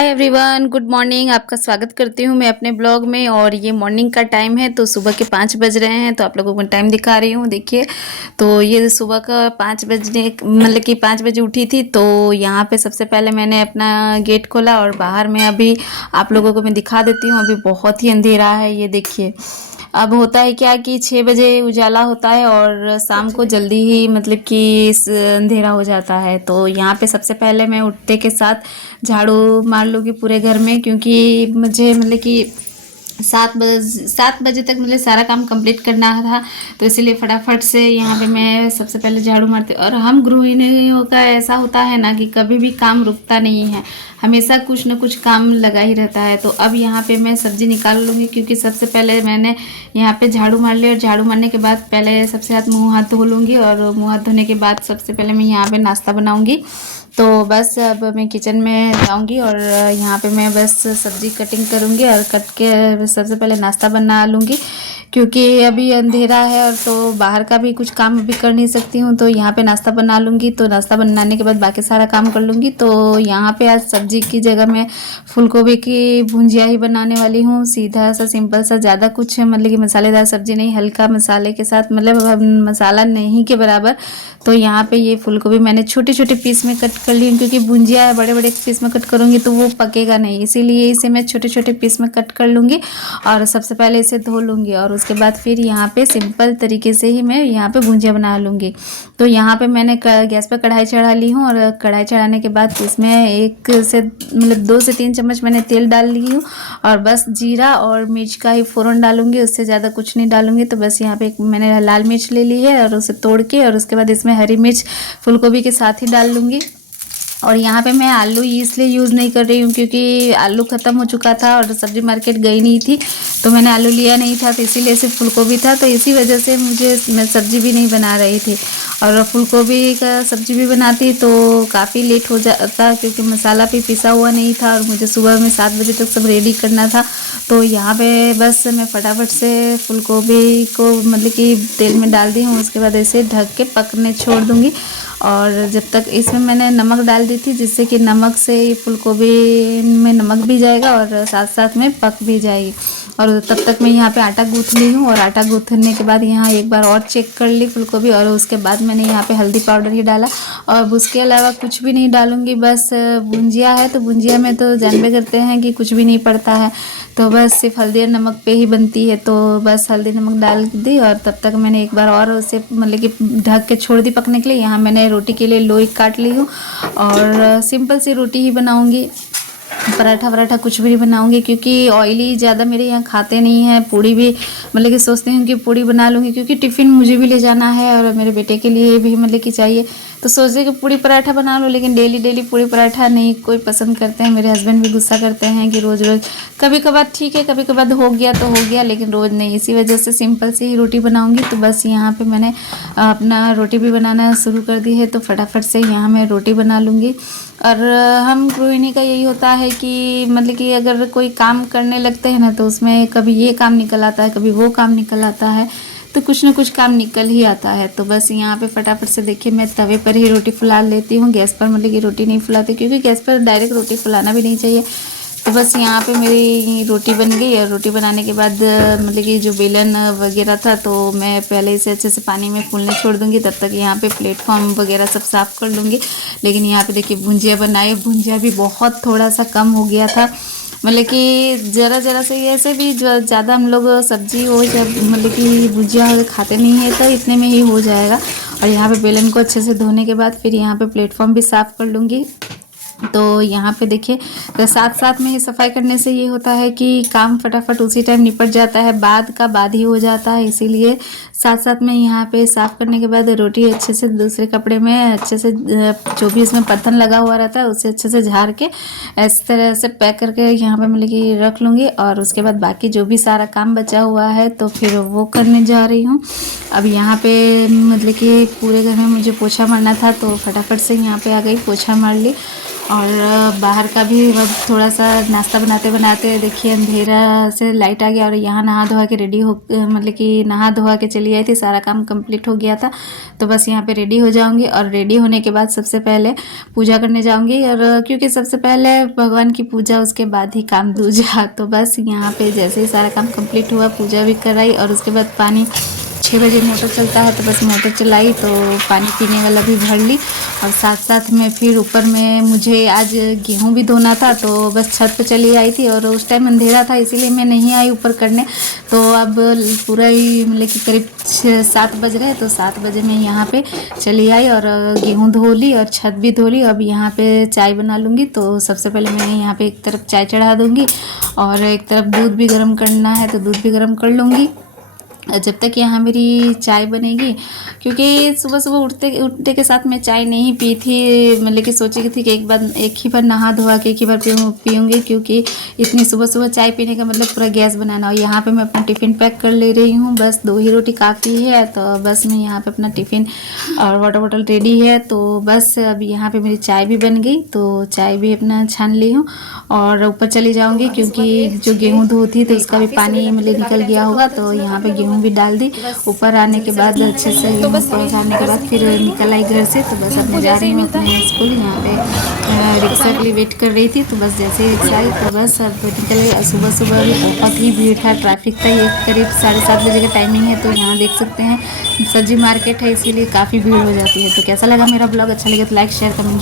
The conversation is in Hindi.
Hi everyone, good morning. आपका स्वागत करती हूँ मैं अपने ब्लॉग में। और ये मॉर्निंग का टाइम है, तो सुबह के 5 बज रहे हैं। तो आप लोगों को टाइम दिखा रही हूँ, देखिए। तो ये सुबह का 5 बजने मतलब कि 5 बजे उठी थी। तो यहाँ पे सबसे पहले मैंने अपना गेट खोला और बाहर में अभी आप लोगों को मैं दिखा देती हूँ। अभी बहुत ही अंधेरा है, ये देखिए। अब होता है क्या कि 6 बजे उजाला होता है और शाम को जल्दी ही मतलब कि अंधेरा हो जाता है। तो यहाँ पे सबसे पहले मैं उठते के साथ झाड़ू मार लूँगी पूरे घर में, क्योंकि मुझे मतलब कि 7 बजे तक मुझे सारा काम कंप्लीट करना था। तो इसीलिए फटाफट से यहाँ पे मैं सबसे पहले झाड़ू मारती हूँ। और हम गृहिणियों का ऐसा होता है ना कि कभी भी काम रुकता नहीं है, हमेशा कुछ न कुछ काम लगा ही रहता है। तो अब यहाँ पे मैं सब्ज़ी निकाल लूँगी, क्योंकि सबसे पहले मैंने यहाँ पे झाड़ू मार लिया। और झाड़ू मारने के बाद पहले सबसे हाथ मुँह हाथ धो लूँगी। और मुँह हाथ धोने के बाद सबसे पहले मैं यहाँ पे नाश्ता बनाऊँगी। तो बस अब मैं किचन में जाऊंगी और यहाँ पे मैं बस सब्ज़ी कटिंग करूँगी और कट के सबसे पहले नाश्ता बना लूँगी, क्योंकि अभी अंधेरा है और तो बाहर का भी कुछ काम अभी कर नहीं सकती हूँ। तो यहाँ पे नाश्ता बना लूँगी। तो नाश्ता बनाने के बाद बाकी सारा काम कर लूँगी। तो यहाँ पे आज सब्ज़ी की जगह मैं फूलगोभी की भुंजिया ही बनाने वाली हूँ। सीधा सा सिंपल सा, ज़्यादा कुछ मतलब कि मसालेदार सब्ज़ी नहीं, हल्का मसाले के साथ, मतलब मसाला नहीं के बराबर। तो यहाँ पे ये फूलगोभी मैंने छोटे छोटे पीस में कट कर ली हूँ, क्योंकि भुंजिया है, बड़े बड़े पीस में कट करूँगी तो वो पकेगा नहीं, इसीलिए इसे मैं छोटे छोटे पीस में कट कर लूँगी। और सबसे पहले इसे धो लूँगी और उसके बाद फिर यहाँ पे सिंपल तरीके से ही मैं यहाँ पे भुंजिया बना लूँगी। तो यहाँ पे मैंने गैस पर कढ़ाई चढ़ा ली हूँ और कढ़ाई चढ़ाने के बाद इसमें 1 से मतलब 2 से 3 चम्मच मैंने तेल डाल ली हूँ। और बस जीरा और मिर्च का ही फ़ोरन डालूँगी, उससे ज़्यादा कुछ नहीं डालूँगी। तो बस यहाँ पे मैंने लाल मिर्च ले ली है और उसे तोड़ के, और उसके बाद इसमें हरी मिर्च फूलगोभी के साथ ही डाल लूँगी। और यहाँ पे मैं आलू इसलिए यूज़ नहीं कर रही हूँ क्योंकि आलू ख़त्म हो चुका था और सब्ज़ी मार्केट गई नहीं थी, तो मैंने आलू लिया नहीं था। तो इसीलिए सिर्फ फूलगोभी था, तो इसी वजह से मैं सब्ज़ी भी नहीं बना रही थी। और फूलगोभी का सब्ज़ी भी बनाती तो काफ़ी लेट हो जाता, क्योंकि मसाला भी पिसा हुआ नहीं था और मुझे सुबह में 7 बजे तक सब रेडी करना था। तो यहाँ पे बस मैं फटाफट से फूलगोभी को मतलब कि तेल में डाल दी हूँ। उसके बाद इसे ढक के पकने छोड़ दूँगी। और जब तक इसमें मैंने नमक डाल दी थी, जिससे कि नमक से ये फूलगोभी में नमक भी जाएगा और साथ साथ में पक भी जाएगी। और तब तक मैं यहाँ पे आटा गूँथ ली हूँ। और आटा गूँथने के बाद यहाँ एक बार और चेक कर ली फूलगोभी, और उसके बाद मैंने यहाँ पे हल्दी पाउडर ही डाला। और उसके अलावा कुछ भी नहीं डालूँगी। बस भुंजिया है तो भुंजिया में तो जानबे करते हैं कि कुछ भी नहीं पड़ता है, तो बस सिर्फ हल्दी और नमक पे ही बनती है। तो बस हल्दी नमक डाल दी और तब तक मैंने एक बार और उसे मतलब कि ढक के छोड़ दी पकने के लिए। यहाँ मैंने रोटी के लिए लोई काट ली हूँ और सिंपल सी रोटी ही बनाऊँगी, पराठा वराठा कुछ भी नहीं बनाऊंगी, क्योंकि ऑयली ज़्यादा मेरे यहाँ खाते नहीं हैं। पूड़ी भी मतलब कि सोचते हैं कि पूड़ी बना लूँगी, क्योंकि टिफ़िन मुझे भी ले जाना है और मेरे बेटे के लिए भी मतलब कि चाहिए। तो सोचे कि पूड़ी पराठा बना लो, लेकिन डेली डेली पूड़ी पराठा नहीं कोई पसंद करते हैं। मेरे हस्बैंड भी गुस्सा करते हैं कि रोज़ रोज़, कभी कभार ठीक है, कभी कभार हो गया तो हो गया, लेकिन रोज़ नहीं। इसी वजह से सिंपल सी ही रोटी बनाऊँगी। तो बस यहाँ पर मैंने अपना रोटी भी बनाना शुरू कर दी है, तो फटाफट से यहाँ मैं रोटी बना लूँगी। और हम गृहिणी का यही होता है कि मतलब कि अगर कोई काम करने लगते हैं ना, तो उसमें कभी ये काम निकल आता है, कभी वो काम निकल आता है, तो कुछ ना कुछ काम निकल ही आता है। तो बस यहाँ पे फटाफट से देखिए मैं तवे पर ही रोटी फुला लेती हूँ, गैस पर मतलब कि रोटी नहीं फुलाती, क्योंकि गैस पर डायरेक्ट रोटी फुलाना भी नहीं चाहिए। तो बस यहाँ पे मेरी रोटी बन गई। और रोटी बनाने के बाद मतलब कि जो बेलन वगैरह था, तो मैं पहले इसे अच्छे से पानी में फूलने छोड़ दूँगी। तब तक यहाँ पे प्लेटफॉर्म वगैरह सब साफ़ कर लूँगी। लेकिन यहाँ पे देखिए भुंजिया बनाई, भुंजिया भी बहुत थोड़ा सा कम हो गया था, मतलब कि ज़रा से, ऐसे भी जो ज़्यादा हम लोग सब्जी हो जब मतलब कि भुजिया खाते नहीं है, तो इतने में ही हो जाएगा। और यहाँ पे बेलन को अच्छे से धोने के बाद फिर यहाँ पे प्लेटफॉर्म भी साफ़ कर लूँगी। तो यहाँ पे देखिए, तो साथ साथ में ही सफाई करने से ये होता है कि काम फटाफट उसी टाइम निपट जाता है, बाद का बाद ही हो जाता है। इसीलिए साथ साथ में यहाँ पे साफ़ करने के बाद रोटी अच्छे से दूसरे कपड़े में अच्छे से जो भी इसमें बर्तन लगा हुआ रहता है उसे अच्छे से झाड़ के इस तरह से पैक करके यहाँ पे मतलब कि रख लूँगी। और उसके बाद बाकी जो भी सारा काम बचा हुआ है तो फिर वो करने जा रही हूँ। अब यहाँ पे मतलब कि पूरे घर में मुझे पोछा मारना था, तो फटाफट से यहाँ पे आ गई, पोछा मार ली। और बाहर का भी अब थोड़ा सा नाश्ता बनाते बनाते देखिए अंधेरा से लाइट आ गया। और यहाँ नहा धोवा के रेडी हो, मतलब कि नहा धोवा के चली आई थी, सारा काम कंप्लीट हो गया था। तो बस यहाँ पे रेडी हो जाऊंगी और रेडी होने के बाद सबसे पहले पूजा करने जाऊंगी। और क्योंकि सबसे पहले भगवान की पूजा, उसके बाद ही काम दूजा। तो बस यहाँ पे जैसे ही सारा काम कंप्लीट हुआ, पूजा भी कराई और उसके बाद पानी 6 बजे मोटर चलता है, तो बस मोटर चलाई तो पानी पीने वाला भी भर ली। और साथ साथ में फिर ऊपर में मुझे आज गेहूं भी धोना था, तो बस छत पे चली आई थी और उस टाइम अंधेरा था, इसीलिए मैं नहीं आई ऊपर करने। तो अब पूरा ही मतलब कि करीब 7 बज रहे, तो 7 बजे मैं यहाँ पे चली आई और गेहूं धो ली और छत भी धो ली। अब यहाँ पे चाय बना लूँगी। तो सबसे पहले मैं यहाँ पे एक तरफ चाय चढ़ा दूँगी और एक तरफ दूध भी गर्म करना है, तो दूध भी गर्म कर लूँगी जब तक यहाँ मेरी चाय बनेगी। क्योंकि सुबह सुबह उठते के साथ मैं चाय नहीं पी थी, मतलब कि सोची थी कि एक ही बार नहा धोवा के एक ही बार पीऊँगी, क्योंकि इतनी सुबह सुबह चाय पीने का मतलब पूरा गैस बनाना। और यहाँ पे मैं अपना टिफ़िन पैक कर ले रही हूँ, बस 2 ही रोटी काफ़ी है। तो बस मैं यहाँ पे अपना टिफ़िन और वाटर बॉटल रेडी है। तो बस अब यहाँ पे मेरी चाय भी बन गई, तो चाय भी अपना छान ली हूँ और ऊपर चली जाऊँगी, क्योंकि जो गेहूँ धोती तो उसका भी पानी मतलब निकल गया होगा। तो यहाँ पे गेहूँ भी डाल दी। ऊपर आने के बाद अच्छे से गेहूँ पहुँचाने के बाद फिर निकल आई घर से। तो बस अब मैं जा रही हूँ अपने स्कूल। यहाँ पे रिक्शा के लिए वेट कर रही थी, तो बस जैसे ही रिक्शा आई तो बस अब निकल गई। सुबह सुबह भी बहुत ही भीड़ था, ट्रैफिक था। ये करीब 7:30 बजे का टाइमिंग है। तो यहाँ देख सकते हैं सब्जी मार्केट है, इसीलिए काफ़ी भीड़ हो जाती है। तो कैसा लगा मेरा ब्लॉग? अच्छा लगे तो लाइक शेयर कमेंट